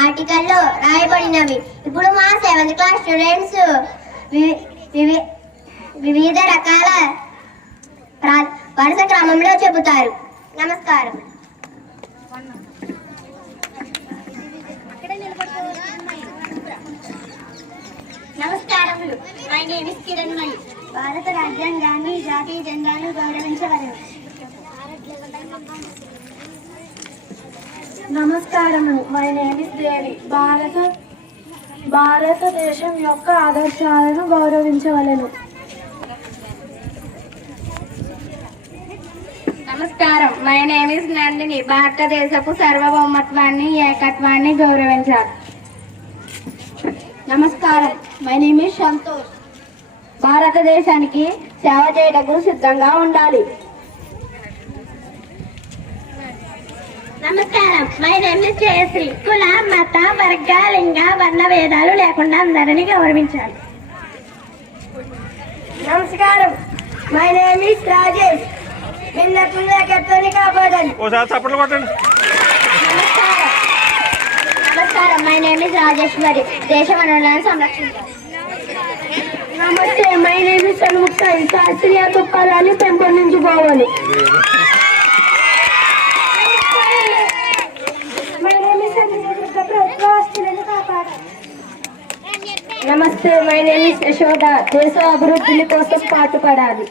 ఆర్టికల్లో రాయబడినవి ఇప్పుడు మా 7th క్లాస్ స్టూడెంట్స్ వివిధ రకాల వరుస క్రమంలో చెబుతారు. నమస్కారం. నమస్కారములు. My name is Kiran Mani. భారత రాజ్యాంగాన్ని జాతీయ జెండాను గౌరవించవలెను. నమస్కారము. My name is Devi. భారతదేశం యొక్క ఆదర్శాలను గౌరవించవలెను. నమస్కారం. My name is Nandini. భారతదేశపు సార్వభౌమత్వాన్ని ఏకత్వాన్ని గౌరవించాలి. నమస్కారం. My name is Santosh. భారతదేశానికి సేవ చేయటకు సిద్ధంగా ఉండాలి. నమస్కారం. My name is Jayashree. కుల మత వర్గ లింగ వర్ణ భేదాలు లేకుండా అందరినీ గౌరవించాలి. నమస్కారం. My name is Rajesh. భిన్నత్వంలో ఏకత్వాన్ని కాపాడాలి. నమస్కారం. My name is Rajeshwari. దేశ వనరులను సంరక్షించాలి. నమస్తే. My name is Shanmukhasai. శాస్త్రీయ దుఃఖాలను పెంపొందించుకోవాలి. నమస్తే. My name is Yashoda. దేశ అభివృద్ధి కోసం పాటుపడాలి.